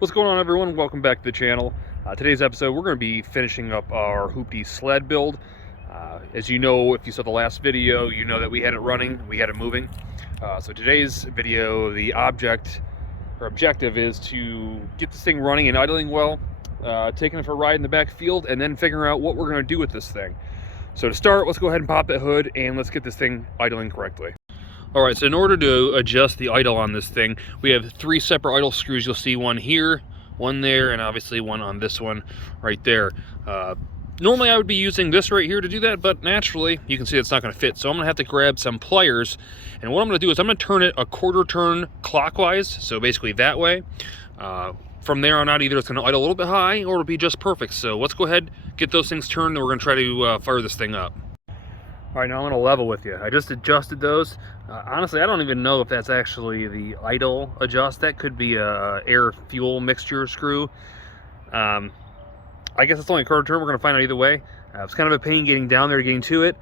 What's going on, everyone? Welcome back to the channel. Today's episode, we're going to be finishing up our Hoopty Sled build. As you know, if you saw the last video, you know that we had it running, we had it moving. So today's video, the objective is to get this thing running and idling well, taking it for a ride in the back field, and then figuring out what we're going to do with this thing. So to start, let's go ahead and pop that hood and let's get this thing idling correctly. All right, so in order to adjust the idle on this thing, we have 3 separate idle screws. You'll see one here, one there, and obviously one on this one right there. Normally I would be using this right here to do that, but naturally you can see it's not going to fit. So I'm going to have to grab some pliers, and what I'm going to do is I'm going to turn it a quarter turn clockwise, so basically that way. From there on out, either it's going to idle a little bit high or it'll be just perfect. So let's go ahead, get those things turned, and we're going to try to fire this thing up. All right, now I'm going to level with you. I just adjusted those. Honestly, I don't even know if that's actually the idle adjust. That could be a air-fuel mixture screw. I guess it's only a quarter turn. We're going to find out either way. It's kind of a pain getting down there, getting to it.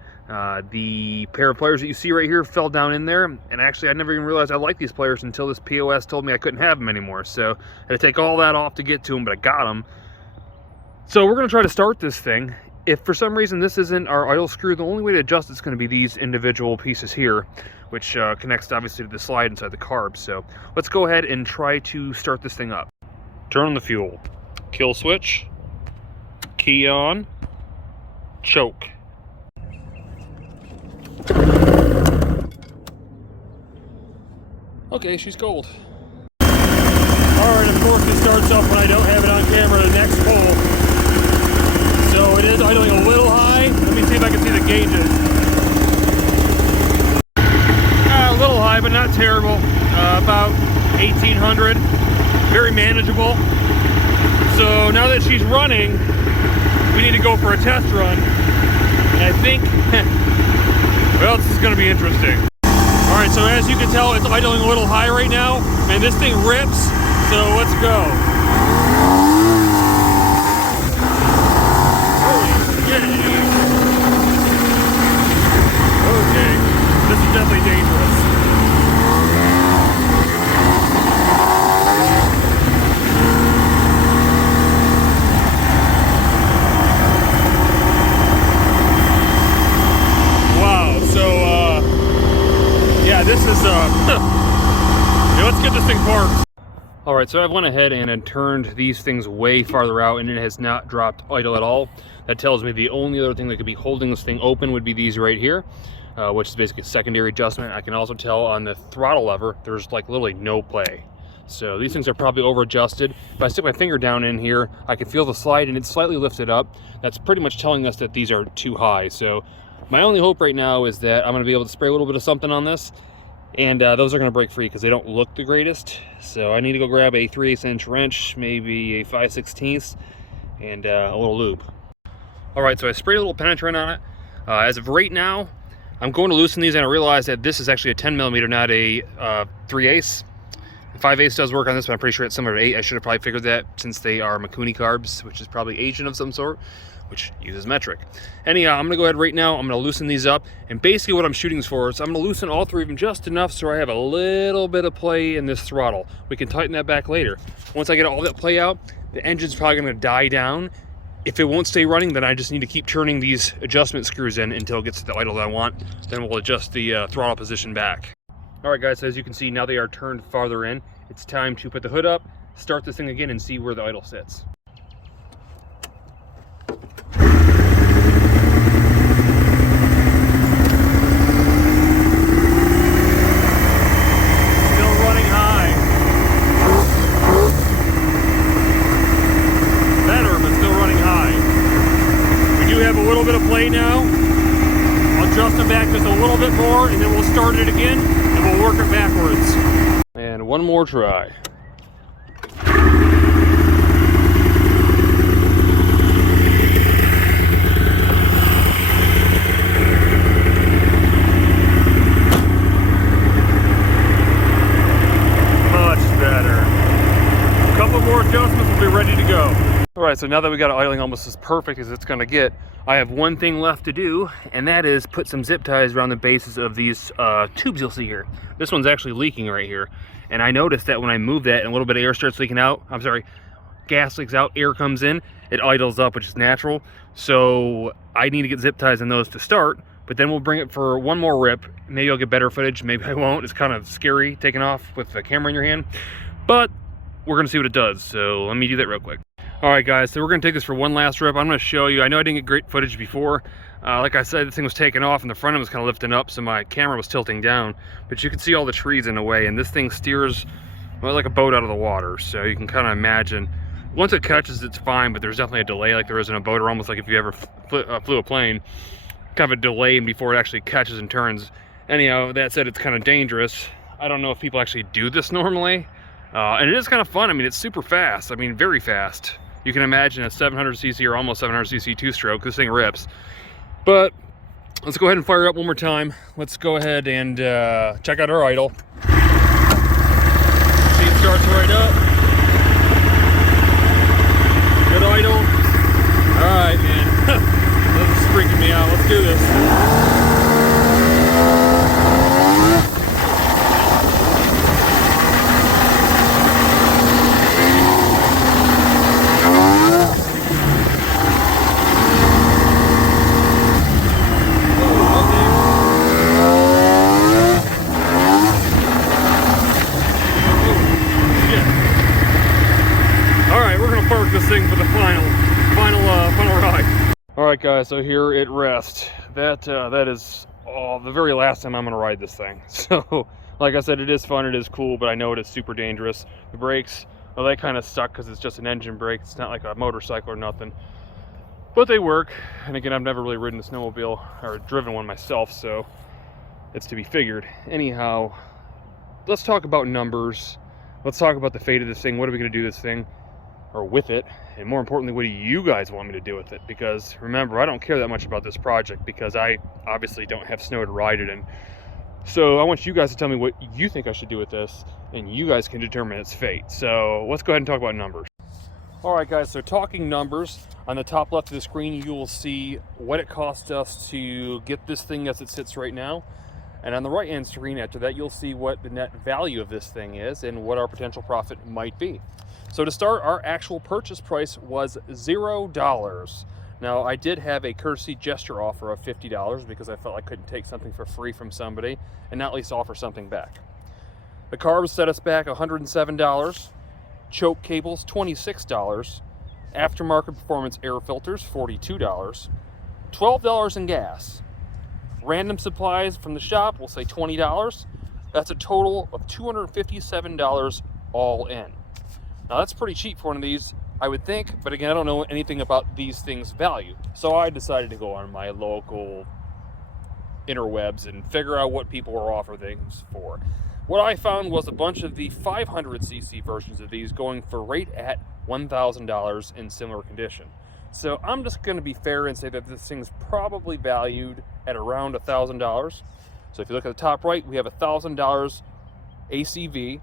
The pair of pliers that you see right here fell down in there. And actually, I never even realized I liked these pliers until this POS told me I couldn't have them anymore. So I had to take all that off to get to them, but I got them. So we're going to try to start this thing. If for some reason this isn't our idle screw, the only way to adjust it's going to be these individual pieces here, which connects obviously to the slide inside the carb. So let's go ahead and try to start this thing up. Turn on the fuel. Kill switch. Key on. Choke. Okay, she's cold. Alright, of course it starts up when I don't have it on camera the next hole. So it is idling a little high. Let me see if I can see the gauges. A little high, but not terrible. About 1800. Very manageable. So now that she's running, we need to go for a test run. And I think, well, this is going to be interesting. All right, so as you can tell, it's idling a little high right now, and this thing rips. So let's go. Okay, this is definitely dangerous. Wow, so yeah, this is yeah, let's get this thing parked. All right, so I've went ahead and turned these things way farther out, and it has not dropped idle at all. That tells me the only other thing that could be holding this thing open would be these right here, which is basically a secondary adjustment. I can also tell on the throttle lever, there's like literally no play. So these things are probably over adjusted. If I stick my finger down in here, I can feel the slide and it's slightly lifted up. That's pretty much telling us that these are too high. So my only hope right now is that I'm gonna be able to spray a little bit of something on this, and those are gonna break free because they don't look the greatest. So I need to go grab a 3/8 inch wrench, maybe a 5/16, and a little lube. All right, so I sprayed a little penetrant on it. As of right now, I'm going to loosen these, and I realized that this is actually a 10mm, not a 3/8. 5/8 does work on this, but I'm pretty sure it's similar to 8. I should have probably figured that since they are Mikuni carbs, which is probably Asian of some sort, which uses metric. Anyhow, I'm gonna go ahead right now, I'm gonna loosen these up, and basically what I'm shooting for is I'm gonna loosen all 3 of them just enough so I have a little bit of play in this throttle. We can tighten that back later. Once I get all that play out, the engine's probably gonna die down. If it won't stay running, then I just need to keep turning these adjustment screws in until it gets to the idle that I want. Then we'll adjust the throttle position back. All right, guys, so as you can see, now they are turned farther in. It's time to put the hood up, start this thing again, and see where the idle sits. Now I'll adjust them back just a little bit more, and then we'll start it again and we'll work it backwards. And one more try. Much better. A couple more adjustments, we'll be ready to go. All right, so now that we got it idling almost as perfect as it's gonna get, I have one thing left to do, and that is put some zip ties around the bases of these tubes you'll see here. This one's actually leaking right here. And I noticed that when I move that and a little bit of air starts leaking out, I'm sorry, gas leaks out, air comes in, it idles up, which is natural. So I need to get zip ties in those to start, but then we'll bring it for one more rip. Maybe I'll get better footage, maybe I won't. It's kind of scary taking off with the camera in your hand, but we're gonna see what it does. So let me do that real quick. All right, guys, so we're gonna take this for one last rip. I'm gonna show you, I know I didn't get great footage before. Like I said, this thing was taking off and the front end was kind of lifting up, so my camera was tilting down, but you can see all the trees in a way, and this thing steers well, like a boat out of the water. So you can kind of imagine, once it catches, it's fine, but there's definitely a delay like there is in a boat, or almost like if you ever flew a plane, kind of a delay before it actually catches and turns. Anyhow, that said, it's kind of dangerous. I don't know if people actually do this normally, and it is kind of fun. I mean, it's super fast. I mean, very fast. You can imagine a 700cc or almost 700cc two-stroke. This thing rips. But let's go ahead and fire it up one more time. Let's go ahead and check out our idle. See, it starts right up. Good idle. All right, man. This is freaking me out. Let's do this. This thing for the final ride. All right, guys, so here it rests. That is the very last time I'm gonna ride this thing. So like I said, it is fun, it is cool, but I know it is super dangerous. The brakes, well, they kind of suck because it's just an engine brake. It's not like a motorcycle or nothing, but they work. And again, I've never really ridden a snowmobile or driven one myself, so it's to be figured. Anyhow, let's talk about numbers. Let's talk about the fate of this thing. What are we gonna do this thing or with it, and more importantly, what do you guys want me to do with it? Because remember, I don't care that much about this project because I obviously don't have snow to ride it in. So I want you guys to tell me what you think I should do with this, and you guys can determine its fate. So let's go ahead and talk about numbers. All right, guys, so talking numbers, on the top left of the screen you will see what it cost us to get this thing as it sits right now, and on the right hand screen after that you'll see what the net value of this thing is and what our potential profit might be. So to start, our actual purchase price was $0. Now, I did have a courtesy gesture offer of $50 because I felt I couldn't take something for free from somebody and not at least offer something back. The carbs set us back $107, choke cables $26, aftermarket performance air filters $42, $12 in gas. Random supplies from the shop, we'll say $20. That's a total of $257 all in. Now that's pretty cheap for one of these, I would think, but again, I don't know anything about these things' value. So I decided to go on my local interwebs and figure out what people were offering things for. What I found was a bunch of the 500cc versions of these going for right at $1,000 in similar condition. So I'm just gonna be fair and say that this thing's probably valued at around $1,000. So if you look at the top right, we have $1,000 ACV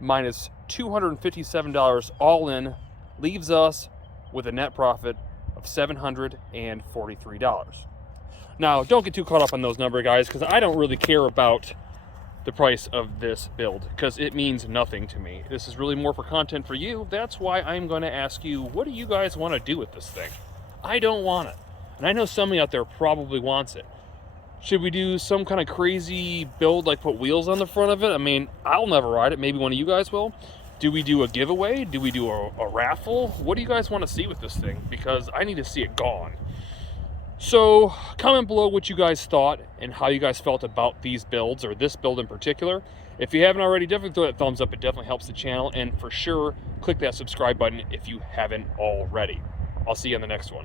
minus $257 all in, leaves us with a net profit of $743. Now, don't get too caught up on those numbers, guys, because I don't really care about the price of this build because it means nothing to me. This is really more for content for you. That's why I'm going to ask you, what do you guys want to do with this thing? I don't want it, and I know somebody out there probably wants it. Should we do some kind of crazy build, like put wheels on the front of it? I mean, I'll never ride it. Maybe one of you guys will. Do we do a giveaway? Do we do a raffle? What do you guys want to see with this thing? Because I need to see it gone. So comment below what you guys thought and how you guys felt about these builds, or this build in particular. If you haven't already, definitely throw that thumbs up. It definitely helps the channel. And for sure, click that subscribe button if you haven't already. I'll see you on the next one.